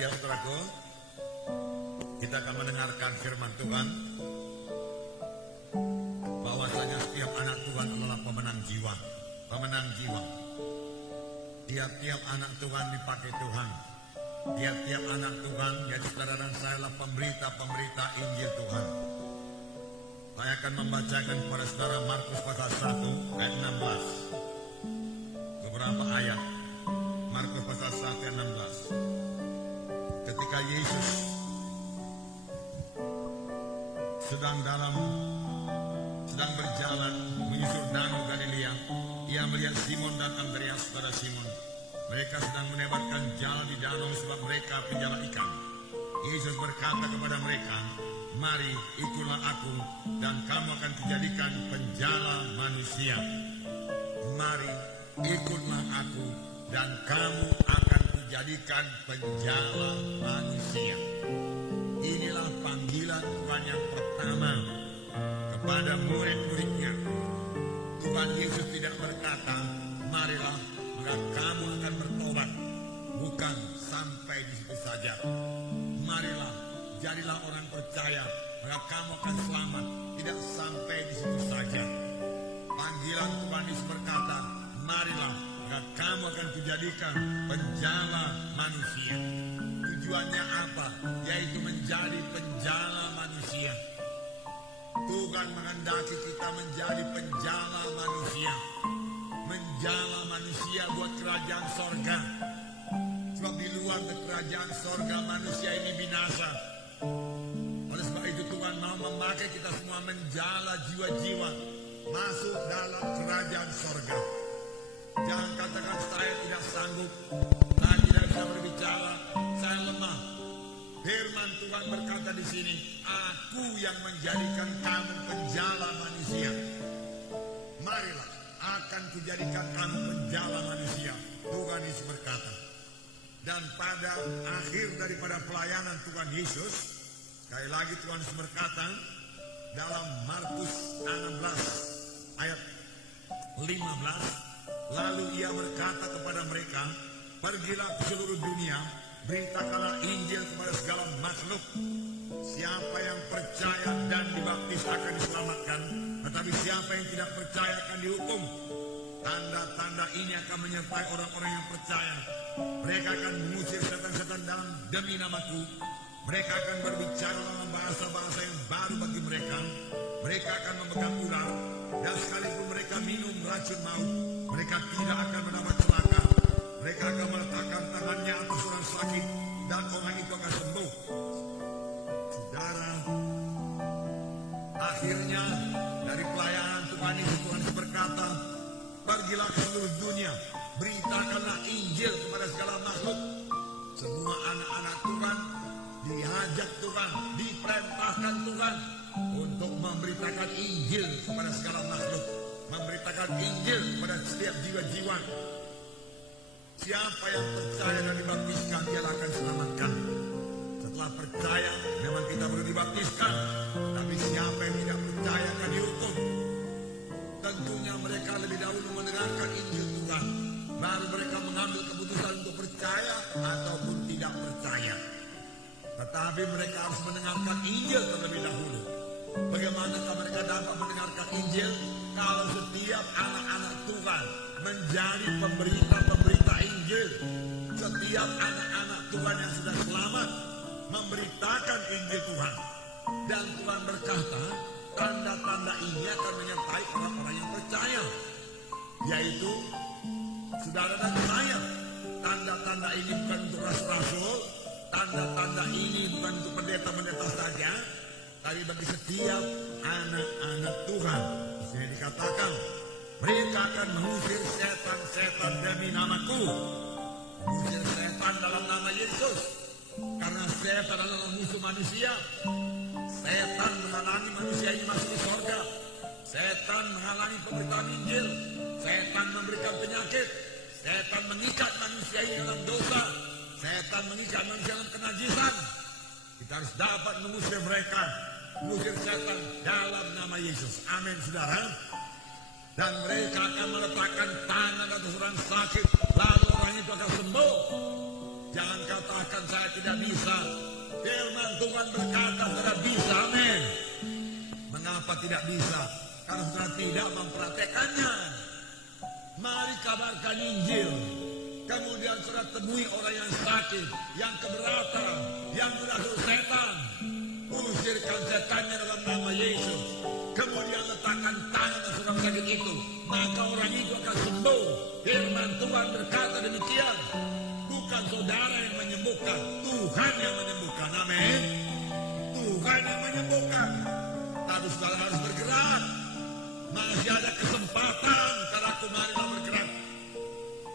Haleluya, saudaraku. Kita akan mendengarkan firman Tuhan bahwasanya setiap anak Tuhan adalah pemenang jiwa. Pemenang jiwa. Tiap-tiap anak Tuhan dipakai Tuhan. Tiap-tiap anak Tuhan, yaitu saudara dan saya, adalah pemberita-pemberita Injil Tuhan. Saya akan membacakan kepada saudara Markus pasal 1 ayat 16. Beberapa ayat. Markus pasal 1 ayat 16. Ketika Yesus sedang berjalan menyusur danau Galilea, ia melihat Simon dan Andreas, saudara Simon. Mereka sedang menebarkan jala di danau sebab mereka penjala ikan. Yesus berkata kepada mereka, "Mari ikutlah aku dan kamu akan kujadikan penjala manusia." Mari ikutlah aku dan kamu akan kujadikan penjala manusia. Inilah panggilan Tuhan yang pertama kepada murid-muridnya. Tuhan Yesus tidak berkata, "Marilah, maka kamu akan bertobat." Bukan sampai di situ saja. "Marilah, jadilah orang percaya, maka kamu akan selamat." Tidak sampai di situ saja. Panggilan Tuhan Yesus berkata, "Marilah, maka kamu akan kujadikan penjala manusia." Tujuannya apa? Yaitu menjadi penjala manusia. Tuhan menghendaki kita menjadi penjala manusia. Menjala manusia buat kerajaan sorga. Sebab di luar kerajaan sorga manusia ini binasa. Oleh sebab itu Tuhan mau memakai kita semua menjala jiwa-jiwa masuk dalam kerajaan sorga. Jangan katakan saya tidak sanggup, saya tidak bisa berbicara, saya lemah. Firman Tuhan berkata di sini, "Aku yang menjadikan kamu penjala manusia." Marilah, akan kujadikan kamu penjala manusia. Tuhan Yesus berkata. Dan pada akhir daripada pelayanan Tuhan Yesus, sekali lagi Tuhan Yesus berkata dalam Markus 16 ayat 15, lalu ia berkata kepada mereka, "Pergilah ke seluruh dunia, beritakanlah Injil kepada segala makhluk. Siapa yang percaya dan dibaptis akan diselamatkan, tetapi siapa yang tidak percaya akan dihukum. Tanda-tanda ini akan menyertai orang-orang yang percaya. Mereka akan mengusir setan-setan demi namaku. Mereka akan berbicara dalam bahasa-bahasa yang baru bagi mereka. Mereka akan memegang ular, dan sekalipun mereka minum racun maut, mereka tidak akan mendapat celaka. Mereka akan meletakkan tangannya atas orang sakit, dan orang itu akan sembuh." Saudara, akhirnya dari pelayanan Tuhan Yesus, Tuhan Yesus berkata, "Pergilah ke seluruh dunia, beritakanlah Injil kepada segala makhluk." Semua anak-anak Tuhan diajak Tuhan, diperintahkan Tuhan untuk memberitakan Injil kepada segala makhluk, memberitakan Injil kepada setiap jiwa-jiwa. Siapa yang percaya dan dibaptiskan, dia akan selamatkan. Setelah percaya, memang kita perlu dibaptiskan. Tapi siapa yang tidak percaya akan dihukum. Tentunya mereka lebih dahulu mendengarkan Injil Tuhan, baru mereka mengambil keputusan untuk percaya ataupun tidak percaya. Tetapi mereka harus mendengarkan Injil terlebih dahulu. Bagaimanakah mereka dapat mendengarkan Injil? Kalau setiap anak-anak Tuhan menjadi pemberita-pemberita Injil. Setiap anak-anak Tuhan yang sudah selamat memberitakan Injil Tuhan. Dan Tuhan berkata, tanda-tanda ini akan menyertai orang-orang yang percaya. Yaitu saudara dan saya. Tanda-tanda ini bukan untuk rasul-rasul. Tanda-tanda ini bukan untuk pendeta-pendeta saja. Tapi bagi setiap anak-anak Tuhan. Di sini dikatakan, mereka akan mengusir setan-setan demi namaku. Mengusir setan dalam nama Yesus. Karena setan adalah musuh manusia. Setan menghalangi manusia ini masuk di sorga. Setan menghalangi pemberitaan Injil. Setan memberikan penyakit. Setan mengikat manusia ini dalam dosa. Setan mengikat manusia dalam kenajisan. Kita harus dapat mengusir mereka. Mengusir setan dalam nama Yesus. Amin, saudara. Dan mereka akan meletakkan tangan atas orang sakit, lalu orang itu akan sembuh. Jangan katakan saya tidak bisa. Firman Tuhan berkata saudara bisa, amin. Mengapa tidak bisa? Karena saudara tidak mempraktekannya. Mari kabarkan Injil. Kemudian saudara temui orang yang sakit, yang keberatan, yang merasuk setan. Usirkan setannya dalam nama Yesus. Kemudian letakkan tangan atas orang sakit itu, maka orang itu akan sembuh. Firman Tuhan berkata demikian. Bukan saudara yang menyembuhkan, Tuhan yang menyembuhkan, amin. Tuhan yang menyembuhkan. Tapi saudara harus bergerak. Masih ada kesempatan karena marilah bergerak.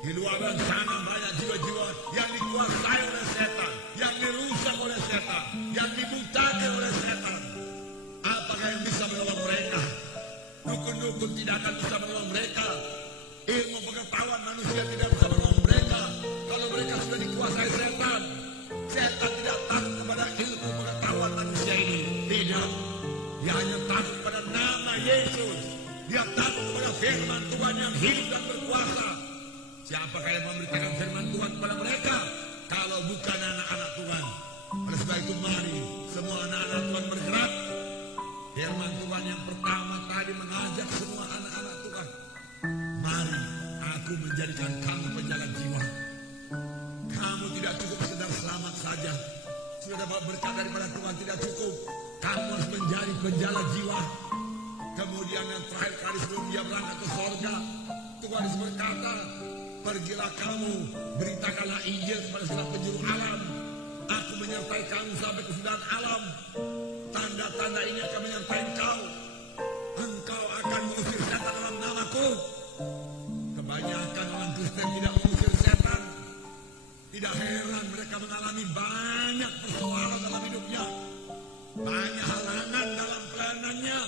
Di luar sana banyak jiwa-jiwa yang dikuasai oleh setan, yang dirusak oleh setan, yang dibutakan oleh setan. Apakah yang bisa menolong mereka? Dukun-dukun tidak akan bisa menolong mereka. Ilmu pengetahuan manusia tidak bisa menolong mereka. Kalau mereka sudah dikuasai setan, setan tidak takut kepada ilmu pengetahuan manusia ini. Tidak. Dia hanya takut pada nama Yesus. Dia takut kepada firman Tuhan yang hidup dan berkuasa. Siapakah yang memberitakan firman Tuhan kepada mereka? Kalau bukan anak-anak Tuhan. Oleh sebab itu mari semua anak-anak Tuhan bergerak. Firman Tuhan yang pertama tadi mengajak semua anak-anak Tuhan. Mari aku menjadikan kamu penjaga jiwa. Kamu tidak cukup sedang selamat saja. Sudah dapat berkat daripada Tuhan tidak cukup. Kamu harus menjadi penjaga jiwa. Kemudian yang terakhir kali sebelum dia berangkat ke sorga, Tuhan Yesus berkata, pergilah kamu, beritakanlah Injil kepada segala penjuru alam. Aku menyertai kamu sampai kesudahan alam. Tanda-tanda ini akan menyertai engkau. Engkau akan mengusir setan dalam namaku. Kebanyakan orang Kristen tidak mengusir setan. Tidak heran mereka mengalami banyak persoalan dalam hidupnya. Banyak halangan dalam pelayanannya.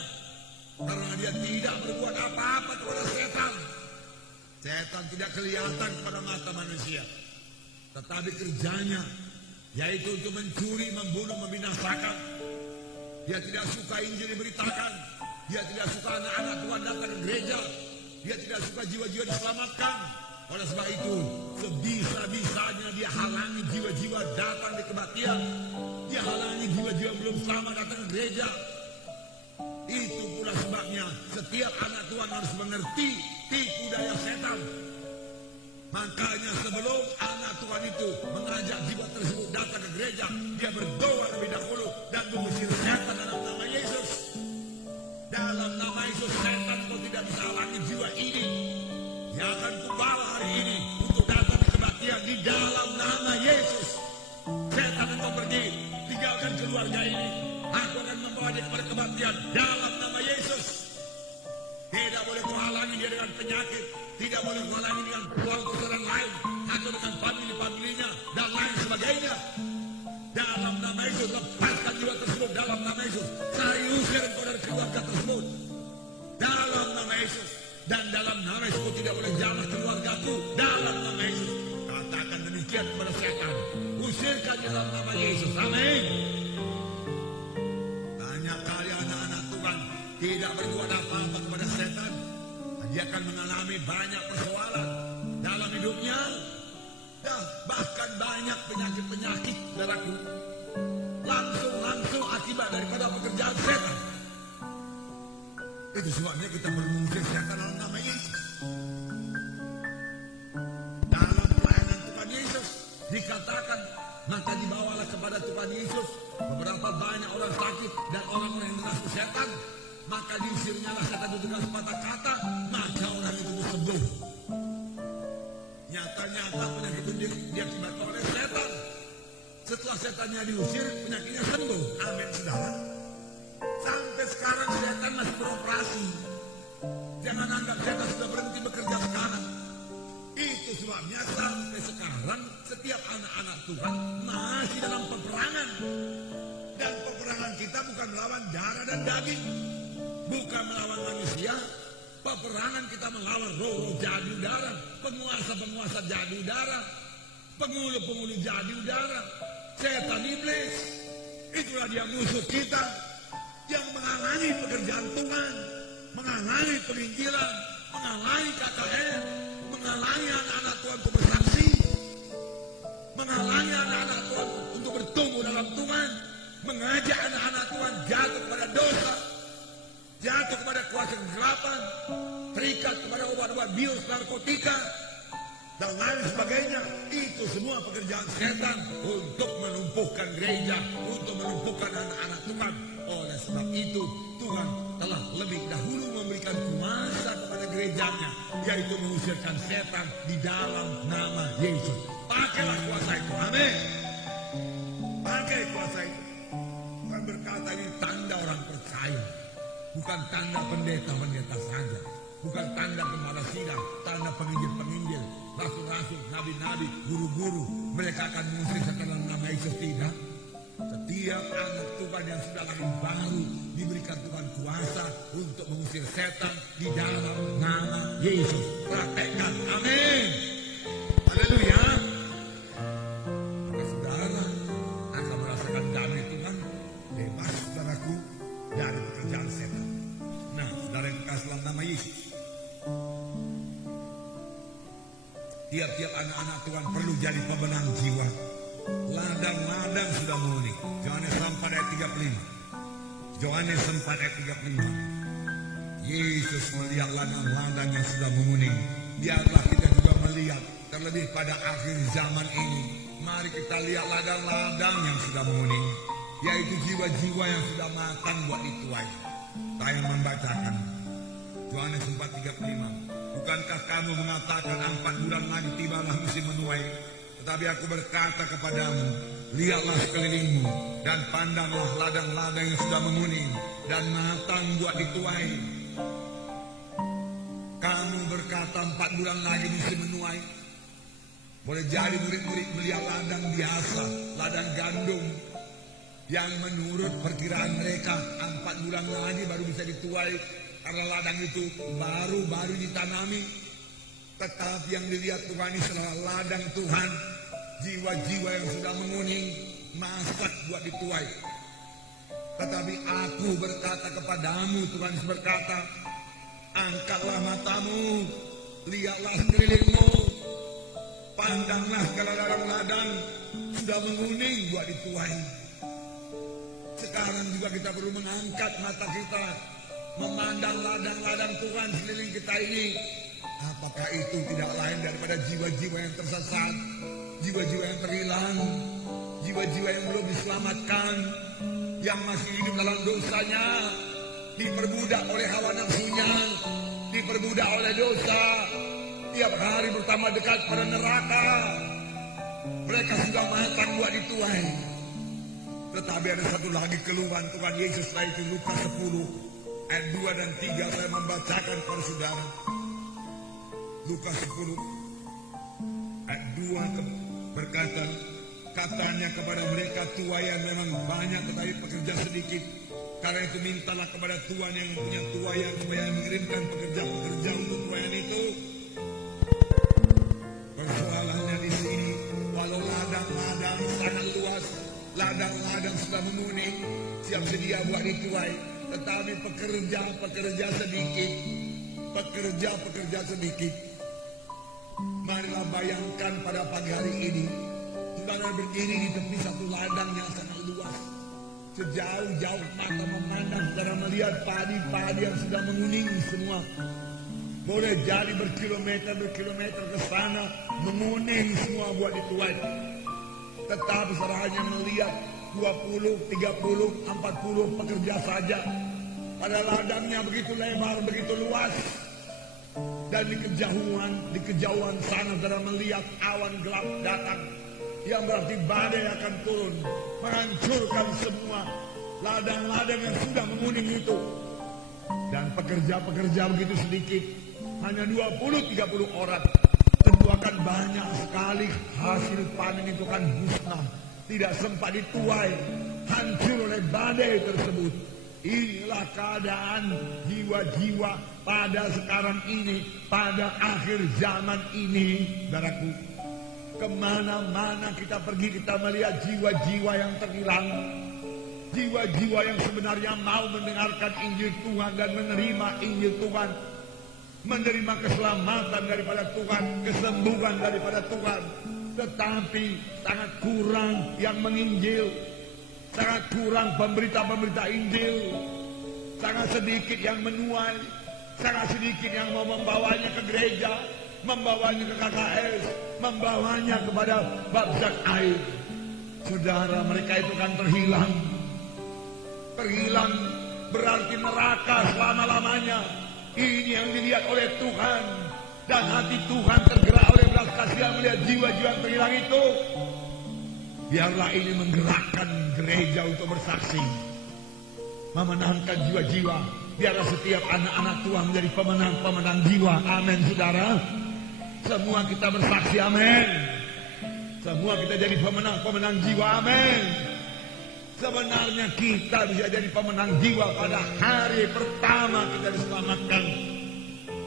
Karena dia tidak berbuat apa-apa kepada setan. Setan tidak kelihatan kepada mata manusia. Tetapi kerjanya yaitu untuk mencuri, membunuh, membinasakan. Dia tidak suka Injil diberitakan. Dia tidak suka anak-anak Tuhan datang ke gereja. Dia tidak suka jiwa-jiwa diselamatkan. Oleh sebab itu, sebisa-bisanya dia halangi jiwa-jiwa datang di kebaktian. Dia halangi jiwa-jiwa belum selamat datang ke gereja. Itu pula sebabnya setiap anak Tuhan harus mengerti tipu daya setan. Makanya sebelum anak Tuhan itu mengajak jiwa tersebut datang ke gereja, dia berdoa lebih dahulu dan mengusir setan dalam nama Yesus. Dalam nama Yesus, setan kau tidak bisa halangi jiwa ini. Dia akan kubawa hari ini untuk datang ke kebaktian di dalam nama Yesus. Setan engkau pergi, tinggalkan keluarga ini. Aku akan membawa dia kepada kebaktian dalam nama Yesus. Tidak boleh kau halangi dia dengan penyakit. Tidak boleh kau halangi dengan keluarga lain. Atau dengan famili-familinya dan lain sebagainya. Dalam nama Yesus, lepaskan jiwa tersebut dalam nama Yesus. Saya usir engkau dari keluarga tersebut. Dalam nama Yesus. Dan dalam nama Yesus kau tidak boleh jamah keluargaku. Dalam nama Yesus. Katakan demikian kepada setan. Usirkan dalam nama Yesus. Amin. Banyak kali anak-anak Tuhan tidak berbuat apa-apa kepada setan. Dia akan mengalami banyak persoalan dalam hidupnya. Dan bahkan banyak penyakit-penyakit saudaraku. Langsung akibat daripada pekerjaan setan. Itu sebabnya kita mengusir setan dalam nama Yesus. Dalam pelayanan Tuhan Yesus dikatakan, maka dibawalah kepada Tuhan Yesus beberapa banyak orang sakit dan orang-orang yang dirasuki setan. Maka diusirnyalah setan itu dengan sepatah kata, maka orang itu sembuh. Nyata-nyata penyakit itu diakibatkan oleh setan. Setelah setannya diusir, penyakitnya sembuh. Amin, saudara. Sampai sekarang setan masih beroperasi. Jangan anggap setan sudah berhenti bekerja sekarang. Itu sebabnya sampai sekarang setiap anak-anak Tuhan masih dalam peperangan. Dan peperangan kita bukan melawan darah dan daging. Bukan melawan manusia. Peperangan kita melawan roh-roh jahat udara. Penguasa-penguasa jahat udara. Penghulu-penghulu jahat udara. Setan iblis. Itulah dia musuh kita. Yang menghalangi pekerjaan Tuhan. Menghalangi penginjilan. Menghalangi KKR. Menghalangi anak-anak Tuhan untuk bersaksi. menghalangi anak-anak Tuhan untuk bertumbuh dalam Tuhan, mengajak anak-anak Tuhan jatuh kepada dosa, jatuh kepada kuasa kegelapan, terikat kepada obat-obat bius, narkotika, dan lain sebagainya. Itu semua pekerjaan setan untuk melumpuhkan gereja, untuk melumpuhkan anak-anak Tuhan. Oleh sebab itu Tuhan telah lebih dahulu memberikan kuasa kepada gerejanya, yaitu mengusirkan setan di dalam nama Yesus. Pakailah kuasa itu, amin. Pakai kuasa itu. Tuhan berkata ini tanda orang percaya, bukan tanda pendeta-pendeta saja, bukan tanda gembala sidang, tanda penginjil-penginjil, rasul-rasul, nabi-nabi, guru-guru. Mereka akan mengusir setan dalam nama Yesus, tidak. Setiap anak Tuhan yang sudah lahir baru diberikan Tuhan kuasa untuk mengusir setan di dalam nama Yesus. Praktekkan, amin. Haleluya. Maka saudara akan merasakan damai Tuhan, bebas saudaraku dari pekerjaan setan. Nah, saudara yang kasih dalam nama Yesus, tiap-tiap anak-anak Tuhan perlu jadi pemenang jiwa. Ladang-ladang sudah menguning. Yohanes 4 ayat 35. Yohanes 4 ayat 35. Yesus melihat ladang-ladang yang sudah menguning. Biarlah kita juga melihat, terlebih pada akhir zaman ini, mari kita lihat ladang-ladang yang sudah menguning, yaitu jiwa-jiwa yang sudah matang buat dituai. Saya membacakan Yohanes 4:35. Bukankah kamu mengatakan 4 bulan lagi tibalah musim menuai? Tetapi aku berkata kepadamu, lihatlah sekelilingmu dan pandanglah ladang-ladang yang sudah menguning dan matang buat dituai. Kamu berkata 4 bulan lagi musim menuai. Boleh jadi murid-murid melihat ladang biasa, ladang gandum, yang menurut perkiraan mereka 4 bulan lagi baru bisa dituai, karena ladang itu baru ditanami. Tetapi yang dilihat Tuhan ini adalah ladang Tuhan, jiwa-jiwa yang sudah menguning, masak buat dituai. Tetapi aku berkata kepadamu, Tuhan berkata, angkatlah matamu, lihatlah sekelilingmu, pandanglah ke ladang-ladang sudah menguning buat dituai. Sekarang juga kita perlu mengangkat mata kita, memandang ladang-ladang Tuhan sekeliling kita ini. Apakah itu tidak lain daripada jiwa-jiwa yang tersesat, jiwa-jiwa yang terhilang, jiwa-jiwa yang belum diselamatkan, yang masih hidup dalam dosanya, diperbudak oleh hawa nafsunya, diperbudak oleh dosa, tiap hari bertambah dekat pada neraka. Mereka sudah matang buat dituai. Tetapi ada satu lagi keluhan Tuhan Yesus, yaitu Lukas 10 ayat 2 dan 3. Saya membacakan kepada saudara. Lukas 10 ayat 2 berkata, katanya kepada mereka, tuaian memang banyak tetapi pekerja sedikit. Karena itu mintalah kepada Tuhan yang punya tuaian supaya mengirimkan pekerja-pekerja untuk tuaian itu. Persoalannya di sini, walau ladang-ladang sangat luas, ladang-ladang sudah menguning, siap sedia buat dituai, tetapi pekerja-pekerja sedikit, pekerja-pekerja sedikit. Marilah bayangkan pada pagi hari ini, saudara berdiri di tepi satu ladang yang sangat luas. Sejauh-jauh mata memandang, saudara melihat padi-padi yang sudah menguning semua. Boleh jadi berkilometer ke sana, menguning semua buat dituai. Tetapi saudara hanya melihat 20, 30, 40 pekerja saja. Pada ladangnya begitu lebar, begitu luas. Dan di kejauhan sana saudara melihat awan gelap datang, yang berarti badai akan turun, menghancurkan semua ladang-ladang yang sudah menguning itu. Dan pekerja-pekerja begitu sedikit, hanya 20-30 orang. Tentu akan banyak sekali hasil panen itu akan musnah, tidak sempat dituai, hancur oleh badai tersebut. Inilah keadaan jiwa-jiwa pada sekarang ini, pada akhir zaman ini, saudaraku. Kemana-mana kita pergi, kita melihat jiwa-jiwa yang terhilang, jiwa-jiwa yang sebenarnya mau mendengarkan Injil Tuhan dan menerima Injil Tuhan, menerima keselamatan daripada Tuhan, kesembuhan daripada Tuhan. Tetapi sangat kurang yang menginjil, sangat kurang pemberita-pemberita Injil, sangat sedikit yang menuai, sangat sedikit yang mau membawanya ke gereja, membawanya ke KKS, membawanya kepada baptisan air. Saudara, mereka itu kan terhilang. Terhilang berarti neraka selama-lamanya. Ini yang dilihat oleh Tuhan. Dan hati Tuhan tergerak oleh belas kasihan melihat jiwa-jiwa yang terhilang itu. Biarlah ini menggerakkan gereja untuk bersaksi, memenangkan jiwa-jiwa. Biarlah setiap anak-anak Tuhan menjadi pemenang-pemenang jiwa. Amin, saudara. Semua kita bersaksi, amin. Semua kita jadi pemenang-pemenang jiwa, amin. Sebenarnya kita bisa jadi pemenang jiwa pada hari pertama kita diselamatkan.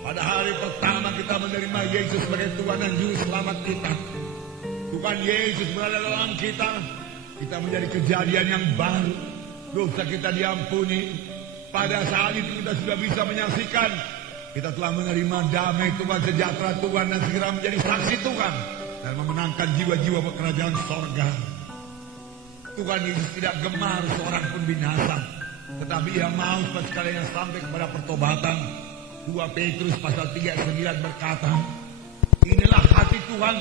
Pada hari pertama kita menerima Yesus sebagai Tuhan dan Juru Selamat kita. Tuhan Yesus berada dalam kita. Kita menjadi kejadian yang baru. Dosa kita diampuni. Pada saat itu kita sudah bisa menyaksikan. Kita telah menerima damai Tuhan, sejahtera Tuhan, dan segera menjadi saksi Tuhan. Dan memenangkan jiwa-jiwa kerajaan sorga. Tuhan Yesus tidak gemar seorang pun binasa. Tetapi ia mau supaya sekalian sampai kepada pertobatan. 2 Petrus pasal 3:9 berkata, inilah hati Tuhan.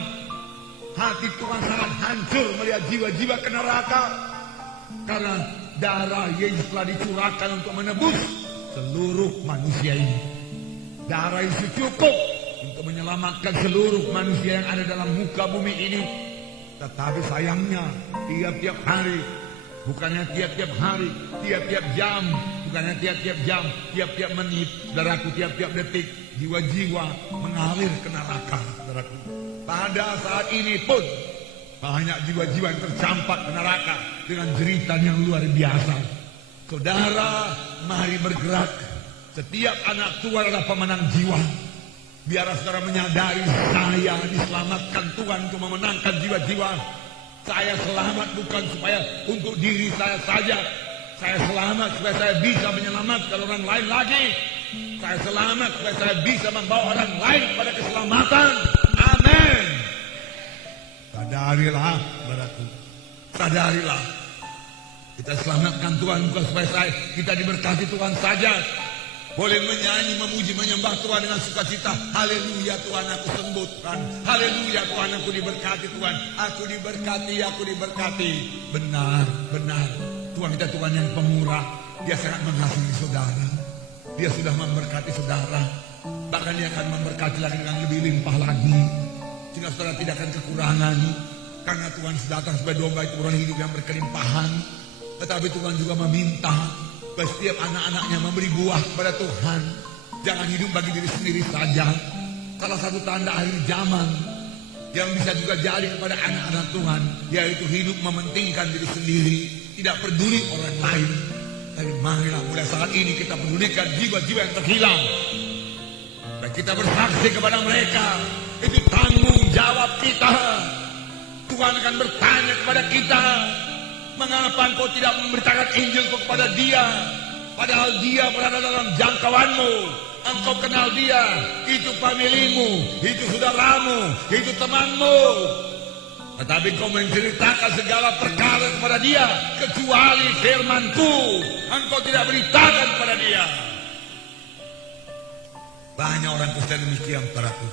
Hati Tuhan sangat hancur melihat jiwa-jiwa ke neraka. Karena darah Yesus telah dicurahkan untuk menebus seluruh manusia ini. Darah Yesus cukup untuk menyelamatkan seluruh manusia yang ada dalam muka bumi ini. Tetapi sayangnya tiap-tiap hari, bukannya tiap-tiap hari, tiap-tiap jam, bukannya tiap-tiap jam, tiap-tiap menit, saudaraku, tiap-tiap detik, jiwa-jiwa mengalir ke neraka, saudaraku. Pada saat ini pun banyak jiwa-jiwa yang tercampak ke neraka dengan jeritan yang luar biasa. Saudara, mari bergerak. Setiap anak Tuhan adalah pemenang jiwa. Biarlah saudara menyadari, saya diselamatkan Tuhan untuk memenangkan jiwa-jiwa. Saya selamat bukan supaya untuk diri saya saja. Saya selamat supaya saya bisa menyelamatkan orang lain lagi. Saya selamat supaya saya bisa membawa orang lain pada keselamatan. Amin. Sadarilah, saudaraku. Sadarilah. Kita selamatkan Tuhan bukan supaya kita diberkati Tuhan saja. Boleh menyanyi, memuji, menyembah Tuhan dengan sukacita. Haleluya, Tuhan aku sembuh Tuhan. Haleluya, Tuhan aku diberkati Tuhan. Aku diberkati, aku diberkati. Benar, benar. Tuhan kita Tuhan yang pemurah. Dia sangat mengasihi saudara. Dia sudah memberkati saudara. Bahkan dia akan memberkati lagi dengan lebih limpah lagi. Sehingga saudara tidak akan kekurangan. Karena Tuhan sudah datang sebagai domba itu orang hidup yang berkelimpahan. Tetapi Tuhan juga meminta setiap anak-anaknya memberi buah kepada Tuhan. Jangan hidup bagi diri sendiri saja. Salah satu tanda akhir zaman yang bisa juga jadi kepada anak-anak Tuhan, yaitu hidup mementingkan diri sendiri, tidak peduli orang lain. Tapi marilah mulai saat ini kita pedulikan jiwa-jiwa yang terhilang. Dan kita bersaksi kepada mereka. Itu tanggung jawab kita. Tuhan akan bertanya kepada kita, mengapa engkau tidak memberitakan Injilku kepada dia? Padahal dia berada dalam jangkauanmu. Engkau kenal dia. Itu familimu, itu saudaramu, itu temanmu. Tetapi engkau menceritakan segala perkara kepada dia, kecuali firmanku engkau tidak beritakan kepada dia. Banyak orang Kristen demikian, saudaraku.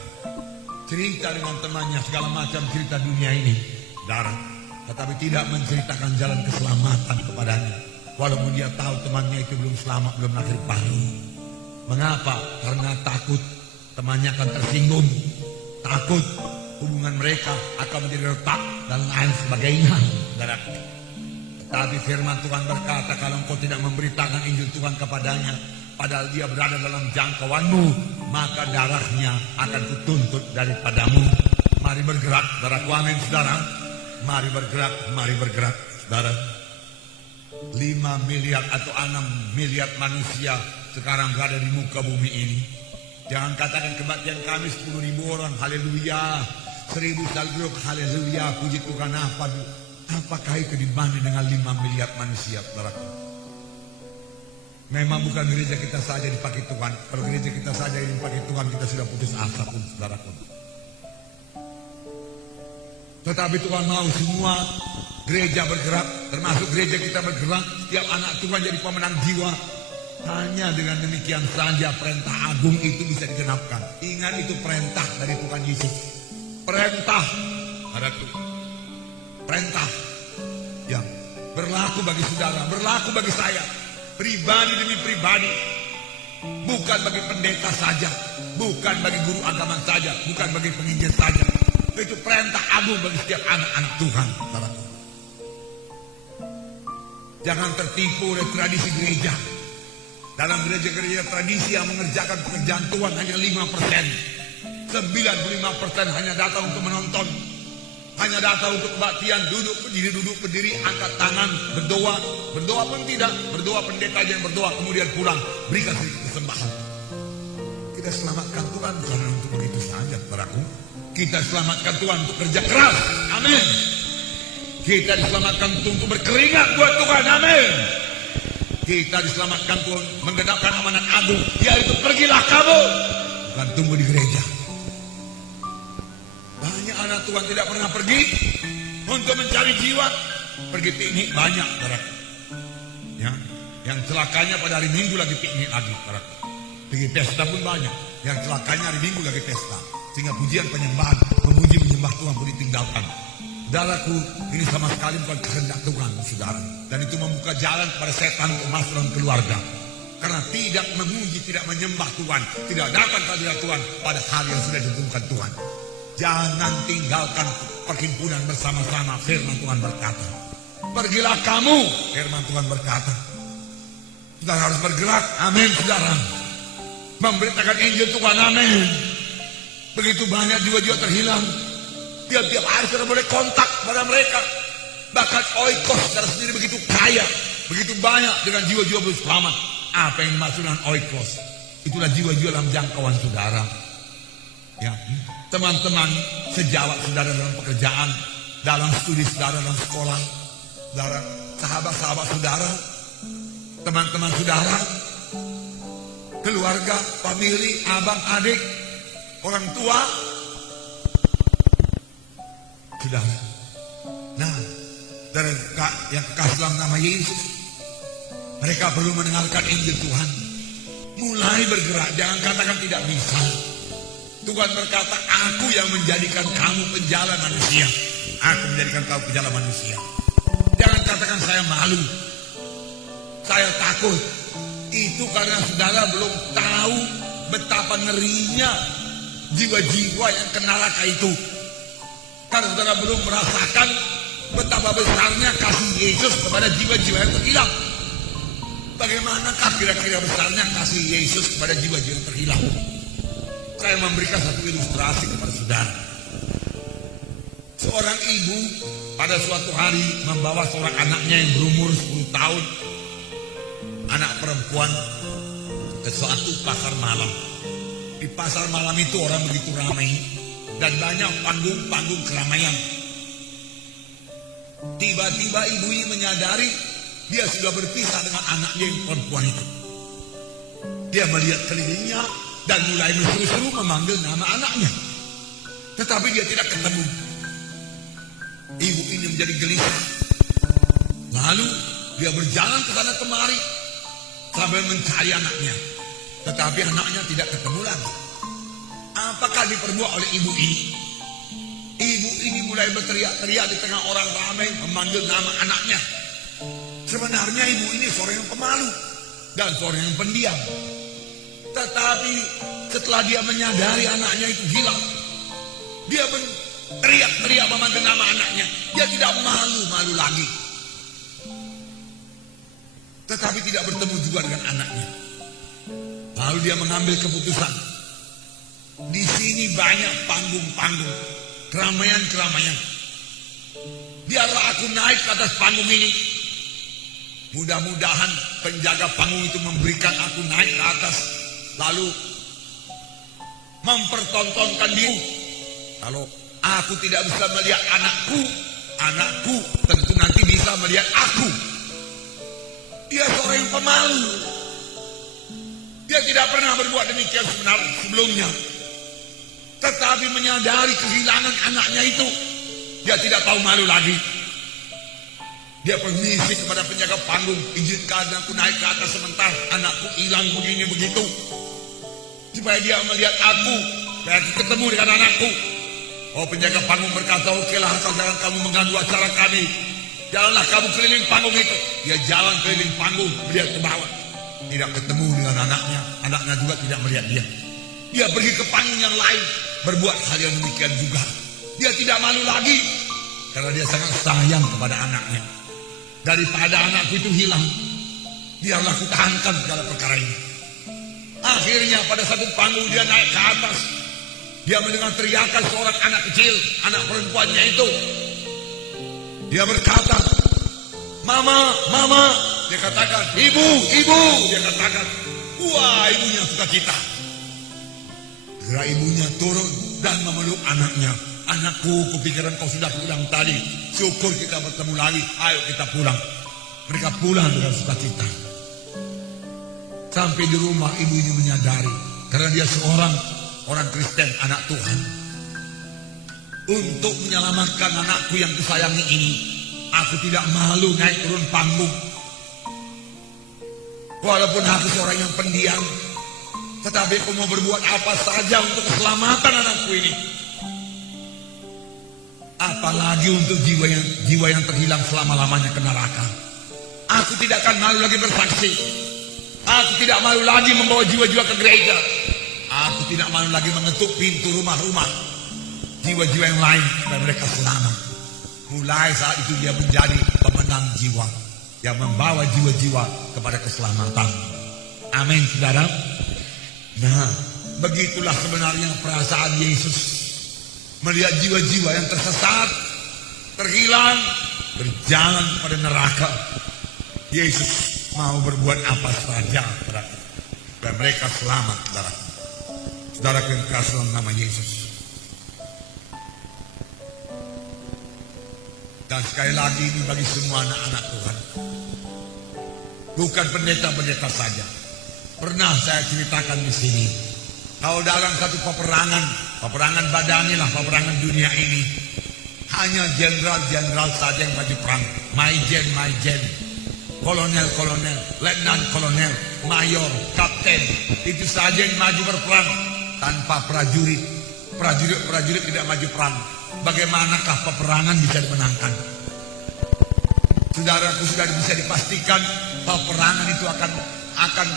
Cerita dengan temannya segala macam cerita dunia ini, darah. Tetapi tidak menceritakan jalan keselamatan kepadanya. Walaupun dia tahu temannya itu belum selamat, belum lahir baru. Mengapa? Karena takut temannya akan tersinggung. Takut hubungan mereka akan menjadi retak dan lain sebagainya. Tetapi firman Tuhan berkata, kalau engkau tidak memberitakan Injil Tuhan kepadanya, padahal dia berada dalam jangkauanmu, maka darahnya akan kutuntut daripadamu. Mari bergerak, saudaraku, amin, saudara. Mari bergerak, saudara. 5 miliar atau 6 miliar manusia sekarang berada di muka bumi ini. Jangan katakan kematian kami 10.000 orang, haleluya. 1000 salguruk, haleluya, puji Tuhan. Apakah itu dibanding dengan 5 miliar manusia, saudaraku? Memang bukan gereja kita saja dipakai Tuhan. Kalau gereja kita saja yang dipakai Tuhan, kita sudah putus asa pun, saudaraku. Tetapi Tuhan mau semua gereja bergerak, termasuk gereja kita bergerak, setiap anak Tuhan jadi pemenang jiwa. Hanya dengan demikian saja perintah agung itu bisa digenapkan. Ingat, itu perintah dari Tuhan Yesus. Perintah, ada tuh. Perintah yang berlaku bagi saudara, berlaku bagi saya, pribadi demi pribadi. Bukan bagi pendeta saja, bukan bagi guru agama saja, bukan bagi penginjil saja. Itu perintah agung bagi setiap anak-anak Tuhan. Jangan tertipu oleh tradisi gereja. Dalam gereja-gereja tradisi yang mengerjakan pekerjaan Tuhan hanya 5%. 95% hanya datang untuk menonton. Hanya datang untuk kebaktian, duduk berdiri, angkat tangan, berdoa. Berdoa pun tidak, berdoa pendeta aja yang berdoa, kemudian pulang, berikan sedikit persembahan. Kita selamatkan Tuhan bukan untuk begitu saja, saudaraku. Kita selamatkan Tuhan untuk kerja keras, amin. Kita diselamatkan untuk berkeringat buat Tuhan, amin. Kita diselamatkan Tuhan menggenapkan amanat agung, yaitu pergilah kamu, bukan tunggu di gereja. Banyak anak Tuhan tidak pernah pergi untuk mencari jiwa. Pergi piknik banyak, saudara. Ya, yang celakanya pada hari Minggu lagi piknik lagi, saudara. Pergi pesta pun banyak. Yang celakanya hari Minggu lagi pesta. Sehingga pujian penyembahan, memuji menyembah Tuhan pun ditinggalkan. Saudaraku, ini sama sekali bukan kehendak Tuhan, saudara. Dan itu membuka jalan kepada setan untuk masuk dalam keluarga. Karena tidak memuji, tidak menyembah Tuhan, tidak dapat kehadirat Tuhan pada hari yang sudah ditentukan Tuhan. Jangan tinggalkan perhimpunan bersama-sama. Firman Tuhan berkata, pergilah kamu, firman Tuhan berkata. Saudara harus bergerak, amin saudara. Memberitakan Injil Tuhan, amin. Begitu banyak jiwa-jiwa terhilang. Tiap-tiap hari saudara boleh kontak pada mereka. Bahkan oikos saudara sendiri begitu kaya, begitu banyak dengan jiwa-jiwa belum selamat. Apa yang dimaksud dengan oikos? Itulah jiwa-jiwa dalam jangkauan saudara. Ya, teman-teman sejawat saudara dalam pekerjaan, dalam studi saudara dalam sekolah, saudara, sahabat-sahabat saudara, teman-teman saudara, keluarga, famili, abang, adik, orang tua, saudara. Nah, dari yang kekasih dalam nama Yesus, mereka perlu mendengarkan Injil Tuhan. Mulai bergerak, jangan katakan tidak bisa. Tuhan berkata, aku yang menjadikan kamu penjala manusia. Aku menjadikan kamu penjala manusia. Jangan katakan saya malu, saya takut. Itu karena saudara belum tahu betapa ngerinya jiwa-jiwa yang kena neraka itu. Karena saudara belum merasakan betapa besarnya kasih Yesus kepada jiwa-jiwa yang terhilang. Bagaimanakah kira-kira besarnya kasih Yesus kepada jiwa-jiwa yang terhilang? Saya memberikan satu ilustrasi kepada saudara. Seorang ibu pada suatu hari membawa seorang anaknya yang berumur 10 tahun, anak perempuan, ke suatu pasar malam. Di pasar malam itu orang begitu ramai dan banyak panggung-panggung keramaian. Tiba-tiba ibu ini menyadari dia sudah berpisah dengan anaknya yang perempuan itu. Dia melihat kelilingnya dan mulai berseru-seru memanggil nama anaknya. Tetapi dia tidak ketemu. Ibu ini menjadi gelisah. Lalu dia berjalan ke sana kemari sambil mencari anaknya. Tetapi anaknya tidak ketemu lagi. Apakah diperbuat oleh ibu ini? Ibu ini mulai berteriak-teriak di tengah orang ramai memanggil nama anaknya. Sebenarnya ibu ini seorang yang pemalu dan seorang yang pendiam. Tetapi setelah dia menyadari anaknya itu hilang, dia teriak-teriak memanggil nama anaknya. Dia tidak malu-malu lagi. Tetapi tidak bertemu juga dengan anaknya. Lalu dia mengambil keputusan. Di sini banyak panggung-panggung, keramaian-keramaian. Biarlah aku naik ke atas panggung ini. Mudah-mudahan penjaga panggung itu memberikan aku naik ke atas, lalu mempertontonkan diri. Kalau aku tidak bisa melihat anakku, anakku tentu nanti bisa melihat aku. Dia seorang yang pemalu. Dia tidak pernah berbuat demikian sebenarnya sebelumnya. Tetapi menyadari kehilangan anaknya itu, Dia tidak tahu malu lagi. Dia permisi kepada penjaga panggung, izinkan aku naik ke atas sebentar, anakku hilang begini begitu. Supaya dia melihat aku, supaya aku ketemu dengan anakku. Oh, penjaga panggung berkata, okelah, asal jangan kamu mengganggu acara kami. Jalanlah kamu keliling panggung itu. Dia jalan keliling panggung, melihat ke bawah. Tidak ketemu dengan anaknya, anaknya juga tidak melihat dia. Dia pergi ke panggung yang lain, berbuat hal yang demikian juga. Dia tidak malu lagi, karena dia sangat sayang kepada anaknya. Daripada anakku itu hilang, biarlah aku tahankan segala perkara ini. Akhirnya pada satu panggung dia naik ke atas. Dia mendengar teriakan seorang anak kecil, anak perempuannya itu. Dia berkata, "Mama, mama." Dia katakan, "Ibu, ibu." Dia katakan, wah, ibunya sukacita. Segera ibunya turun dan memeluk anaknya. "Anakku, kupikiran kau sudah pulang tadi. Syukur kita bertemu lagi. Ayo kita pulang." Mereka pulang dengan sukacita. Sampai di rumah ibunya menyadari, karena dia seorang orang Kristen, anak Tuhan. Untuk menyelamatkan anakku yang kusayangi ini, aku tidak malu naik turun panggung. Walaupun aku seorang yang pendiam, tetapi aku mau berbuat apa saja untuk keselamatan anakku ini. Apalagi untuk jiwa yang terhilang selama-lamanya ke neraka. Aku tidak akan malu lagi bersaksi. Aku tidak malu lagi membawa jiwa-jiwa ke gereja. Aku tidak malu lagi mengetuk pintu rumah-rumah jiwa-jiwa yang lain supaya mereka selamat. Mulai saat itu dia menjadi pemenang jiwa yang membawa jiwa-jiwa kepada keselamatan. Amin, saudara. Nah, begitulah sebenarnya perasaan Yesus melihat jiwa-jiwa yang tersesat, terhilang, berjalan kepada neraka. Yesus mau berbuat apa saja supaya mereka selamat, saudara. Saudara yang kasih dalam nama Yesus. Dan sekali lagi ini bagi semua anak-anak Tuhan. Bukan pendeta-pendeta saja. Pernah saya ceritakan di sini. Kalau dalam satu peperangan badani lah, peperangan dunia ini, hanya jenderal-jenderal saja yang maju perang. Majen, kolonel, letnan kolonel, mayor, kapten, itu saja yang maju berperang. Tanpa prajurit tidak maju perang. Bagaimanakah peperangan bisa dimenangkan? Saudaraku, sudah bisa dipastikan peperangan itu akan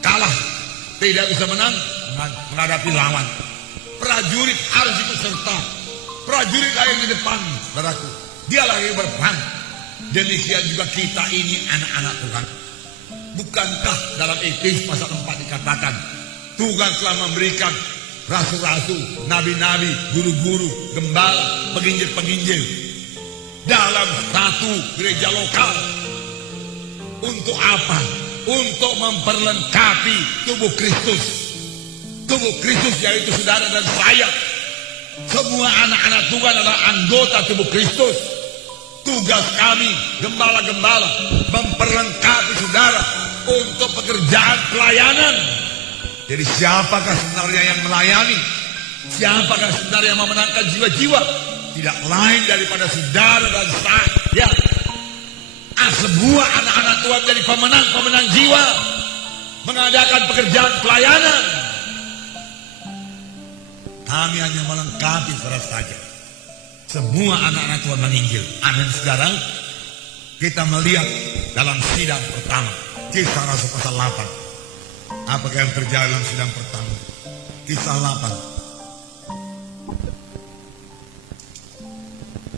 kalah, tidak bisa menang menghadapi lawan. Prajurit harus ikut serta. Prajurit yang di depan, saudaraku. Dialah yang berperang. Demikian juga kita ini anak-anak Tuhan. Bukankah dalam Efesus pasal 4 dikatakan, Tuhan telah memberikan rasul-rasul, nabi-nabi, guru-guru, gembala, penginjil-penginjil dalam satu gereja lokal. Untuk apa? Untuk memperlengkapi tubuh Kristus. Tubuh Kristus yaitu saudara dan saya. Semua anak-anak Tuhan adalah anggota tubuh Kristus. Tugas kami, gembala-gembala, memperlengkapi saudara untuk pekerjaan pelayanan. Jadi siapakah sebenarnya yang melayani? Siapakah sebenarnya yang memenangkan jiwa-jiwa? Tidak lain daripada saudara dan saya. Sebuah anak-anak Tuhan jadi pemenang jiwa, mengadakan pekerjaan pelayanan. Kami hanya melengkapi saja. Semua anak-anak Tuhan menginjil. Amin, saudara. Kita melihat dalam sidang pertama, Kisah Rasul pasal 8. Apakah yang terjadi dalam sidang pertama? Kisah 8.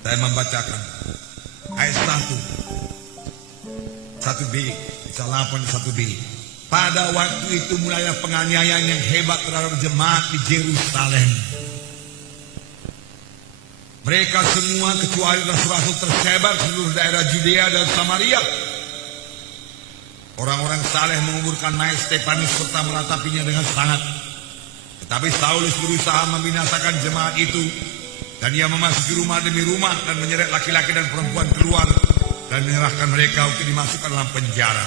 Saya membacakan ayat 1b, Kisah 8 1b. Pada waktu itu mulailah penganiayaan yang hebat terhadap jemaat di Yerusalem. Mereka semua kecuali rasul-rasul tersebar seluruh daerah Judea dan Samaria. Orang-orang saleh menguburkan mayat Stefanus serta meratapinya dengan sangat. Tetapi Saulus berusaha membinasakan jemaat itu, dan ia memasuki rumah demi rumah dan menyeret laki-laki dan perempuan keluar dan menyerahkan mereka untuk dimasukkan dalam penjara.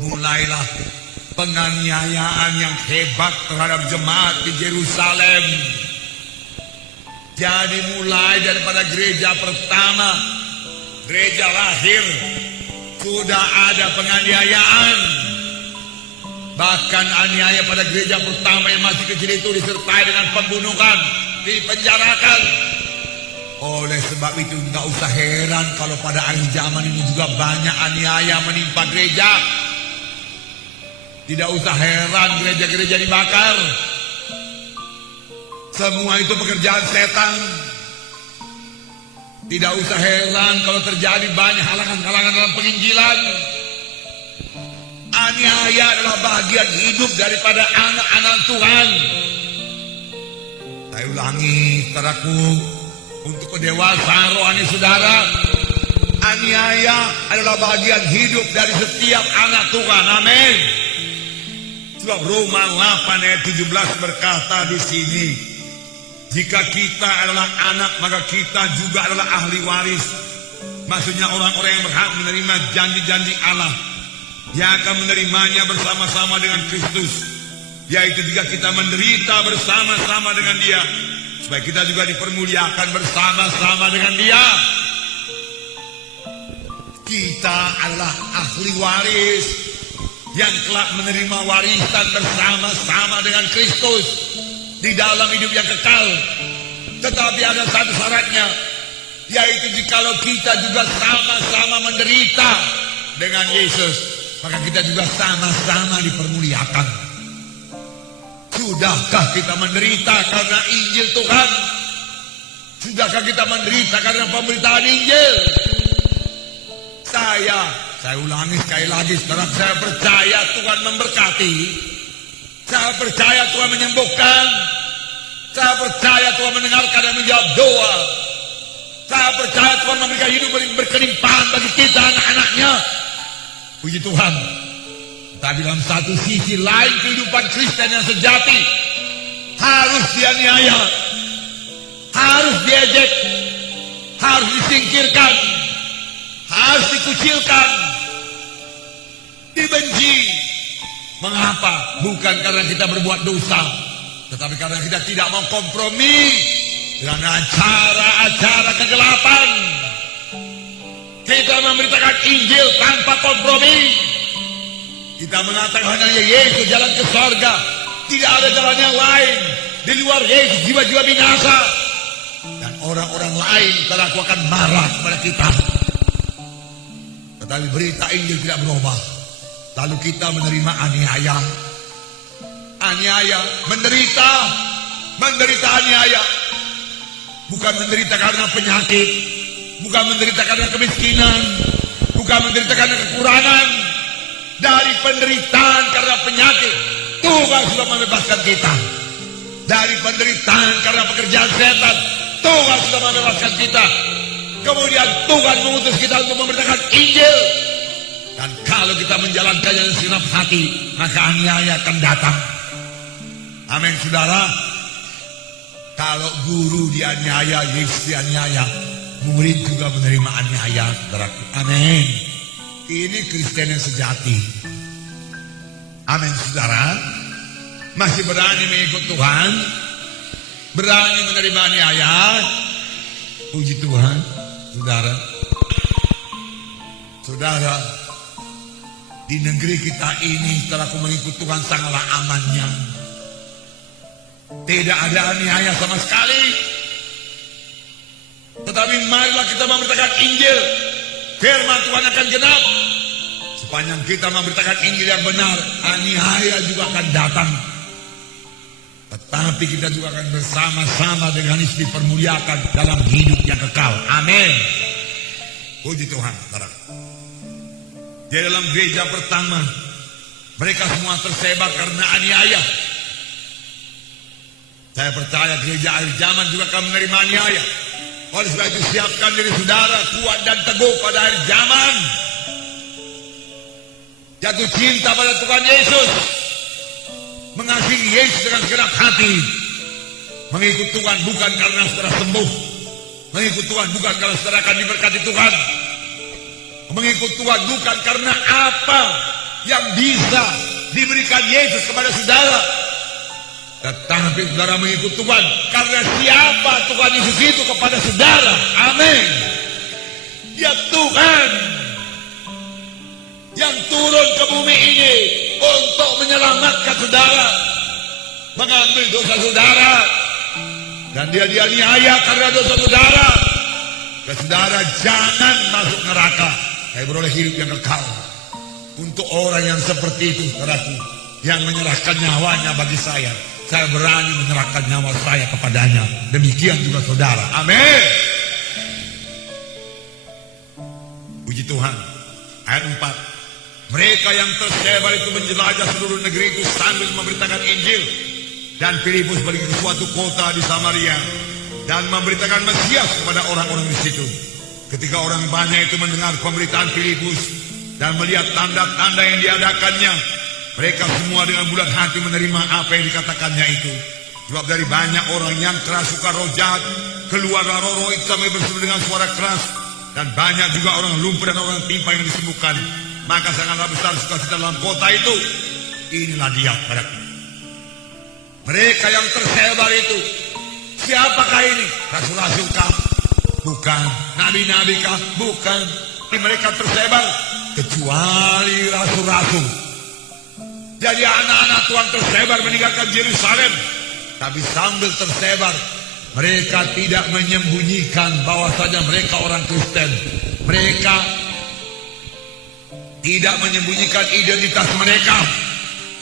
Mulailah penganiayaan yang hebat terhadap jemaat di Yerusalem. Jadi mulai daripada gereja pertama, gereja lahir, sudah ada penganiayaan. Bahkan aniaya pada gereja pertama yang masih kecil itu disertai dengan pembunuhan, dipenjarakan. Oleh sebab itu nggak usah heran kalau pada akhir zaman ini juga banyak aniaya menimpa gereja. Tidak usah heran gereja-gereja dibakar. Semua itu pekerjaan setan. Tidak usah heran kalau terjadi banyak halangan-halangan dalam penginjilan. Aniaya adalah bagian hidup daripada anak-anak Tuhan. Saya ulangi, saudaraku, untuk kedewasaan rohani saudara, aniaya adalah bagian hidup dari setiap anak Tuhan. Amin. Sebab Roma 8 ayat 17 berkata di sini, jika kita adalah anak, maka kita juga adalah ahli waris. Maksudnya orang-orang yang berhak menerima janji-janji Allah, yang akan menerimanya bersama-sama dengan Kristus, yaitu jika kita menderita bersama-sama dengan Dia, supaya kita juga dipermuliakan bersama-sama dengan Dia. Kita adalah ahli waris yang telah menerima warisan bersama-sama dengan Kristus di dalam hidup yang kekal. Tetapi ada satu syaratnya, yaitu jikalau kita juga sama-sama menderita dengan Yesus, maka kita juga sama-sama dipermuliakan. Sudahkah kita menderita karena Injil Tuhan? Sudahkah kita menderita karena pemberitaan Injil? Saya ulangi sekali lagi, saudara, saya percaya Tuhan memberkati. Saya percaya Tuhan menyembuhkan. Saya percaya Tuhan mendengarkan dan menjawab doa. Saya percaya Tuhan memberikan hidup berkelimpahan bagi kita anak-anaknya. Puji Tuhan. Tapi dalam satu sisi lain, kehidupan Kristen yang sejati harus dianiaya, harus diejek, harus disingkirkan, harus dikucilkan, dibenci. Mengapa? Bukan karena kita berbuat dosa, tetapi karena kita tidak mau kompromi dengan acara-acara kegelapan. Kita memberitakan Injil tanpa kompromi. Kita mengatakan hanya Yesus jalan ke sorga, tidak ada jalan yang lain. Di luar Yesus jiwa-jiwa binasa. Dan orang-orang lain aku akan marah kepada kita. Tetapi berita Injil tidak berubah. Lalu kita menerima aniaya. Aniaya, menderita aniaya. Bukan menderita karena penyakit, bukan menderita karena kemiskinan, bukan menderita karena kekurangan. Dari penderitaan karena penyakit, Tuhan sudah membebaskan kita. Dari penderitaan karena pekerjaan setan, Tuhan sudah membebaskan kita. Kemudian Tuhan mengutus kita untuk memberitakan Injil. Dan kalau kita menjalankannya dengan segenap hati, maka aniaya akan datang. Amin, saudara. Kalau guru dianiaya, Yesus dianiaya, murid juga menerima aniaya, saudaraku. Amin. Ini Kristen yang sejati. Amin, saudara. Masih berani mengikut Tuhan, berani menerima aniaya. Puji Tuhan, saudara. Saudara, di negeri kita ini setelah aku mengikut Tuhan sangatlah amannya. Tidak ada aniaya sama sekali. Tetapi marilah kita memberitakan Injil. Firman Tuhan akan genap. Sepanjang kita memberitakan Injil yang benar, aniaya juga akan datang. Tetapi kita juga akan bersama-sama dengan Yesus dipermuliakan dalam hidup yang kekal. Amin. Puji Tuhan, saudara. Di dalam gereja pertama, mereka semua tersebar karena aniaya. Saya percaya gereja akhir zaman juga akan menerima aniaya. Oleh sebab itu siapkan diri saudara kuat dan teguh pada akhir zaman. Jatuh cinta pada Tuhan Yesus, mengasihi Yesus dengan segenap hati, mengikut Tuhan bukan karena saudara sembuh, mengikut Tuhan bukan karena saudara akan diberkati Tuhan, mengikut Tuhan bukan karena apa yang bisa diberikan Yesus kepada saudara, Tetapi saudara mengikut Tuhan karena siapa Tuhan Yesus itu kepada saudara? Amin. Dia Tuhan yang turun ke bumi ini untuk menyelamatkan saudara, mengambil dosa saudara, dan dia dianiaya karena dosa saudara. Saudara jangan masuk neraka, saya beroleh hidup yang kekal. Untuk orang yang seperti itu, saudaraku, yang menyerahkan nyawanya bagi saya berani menyerahkan nyawa saya kepadanya. Demikian juga saudara. Amin. Puji Tuhan. Ayat 4. Mereka yang tersebar itu menjelajah seluruh negeri itu sambil memberitakan Injil. Dan Filipus pergi ke suatu kota di Samaria dan memberitakan Mesias kepada orang-orang di situ. Ketika orang banyak itu mendengar pemberitaan Filipus dan melihat tanda-tanda yang diadakannya, mereka semua dengan bulat hati menerima apa yang dikatakannya itu. Sebab dari banyak orang yang kerasukan roh jahat, keluarlah roh itu sampai berseru dengan suara keras. Dan banyak juga orang lumpuh dan orang timpang yang disembuhkan. Maka sangatlah besar sukacita dalam kota itu. Inilah dia, saudaraku. Mereka yang tersebar itu, siapakah ini? Rasul-rasul kah? Bukan. Nabi-nabi kah? Bukan. Mereka tersebar kecuali rasul-rasul. Jadi anak-anak Tuhan tersebar meninggalkan Yerusalem. Tapi sambil tersebar, mereka tidak menyembunyikan bahwasanya mereka orang Kristen. Mereka tidak menyembunyikan identitas mereka.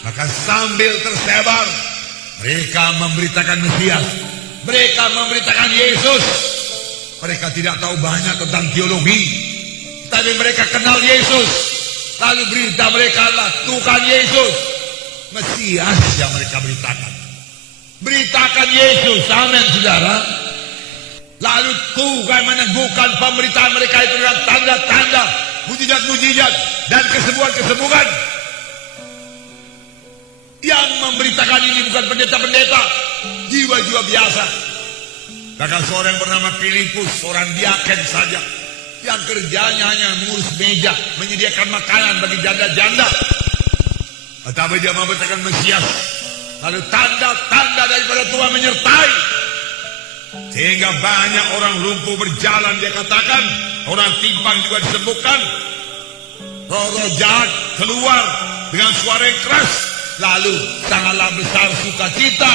Maka sambil tersebar, mereka memberitakan Mesias. Mereka memberitakan Yesus. Mereka tidak tahu banyak tentang teologi, tapi mereka kenal Yesus. Lalu berita mereka adalah Tuhan Yesus, Mesias yang mereka beritakan. Beritakan Yesus, amin saudara. Lalu Tuhan meneguhkan pemberitaan mereka itu dengan tanda-tanda, mujizat-mujizat dan kesembuhan-kesembuhan. Yang memberitakan ini bukan pendeta-pendeta, jiwa-jiwa biasa. Bahkan seorang yang bernama Filipus, seorang diaken saja, yang kerjanya hanya mengurus meja, menyediakan makanan bagi janda-janda. Tetapi dia memberitakan Mesias. Lalu tanda-tanda daripada Tuhan menyertai. Sehingga banyak orang lumpuh berjalan, dia katakan. Orang timpang juga disembuhkan. Roh-roh jahat keluar dengan suara yang keras. Lalu sangatlah besar sukacita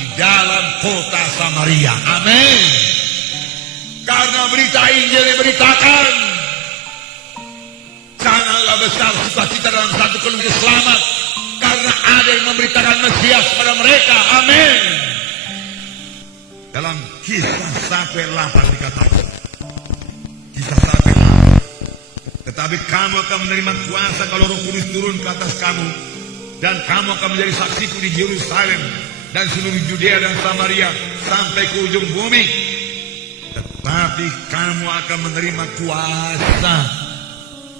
di dalam kota Samaria. Amin. Karena berita Injil diberitakan, sangatlah besar sukacita dalam satu keluarga selamat. Karena ada yang memberitakan Mesias pada mereka. Amin. Dalam Kisah sampai 8 dikatakan, Kisah sampai 8. Tetapi kamu akan menerima kuasa kalau Roh Kudus turun ke atas kamu, dan kamu akan menjadi saksiku di Yerusalem dan seluruh Judea dan Samaria sampai ke ujung bumi. Tetapi kamu akan menerima kuasa,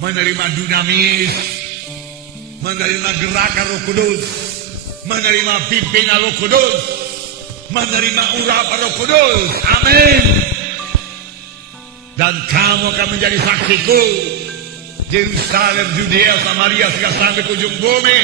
menerima dunamis, menerima gerakan Roh Kudus, menerima pimpinan Roh Kudus, menerima urapan Roh Kudus. Amin. Dan kamu akan menjadi saksiku Yerusalem, Judea, Samaria, hingga sampai ke ujung bumi.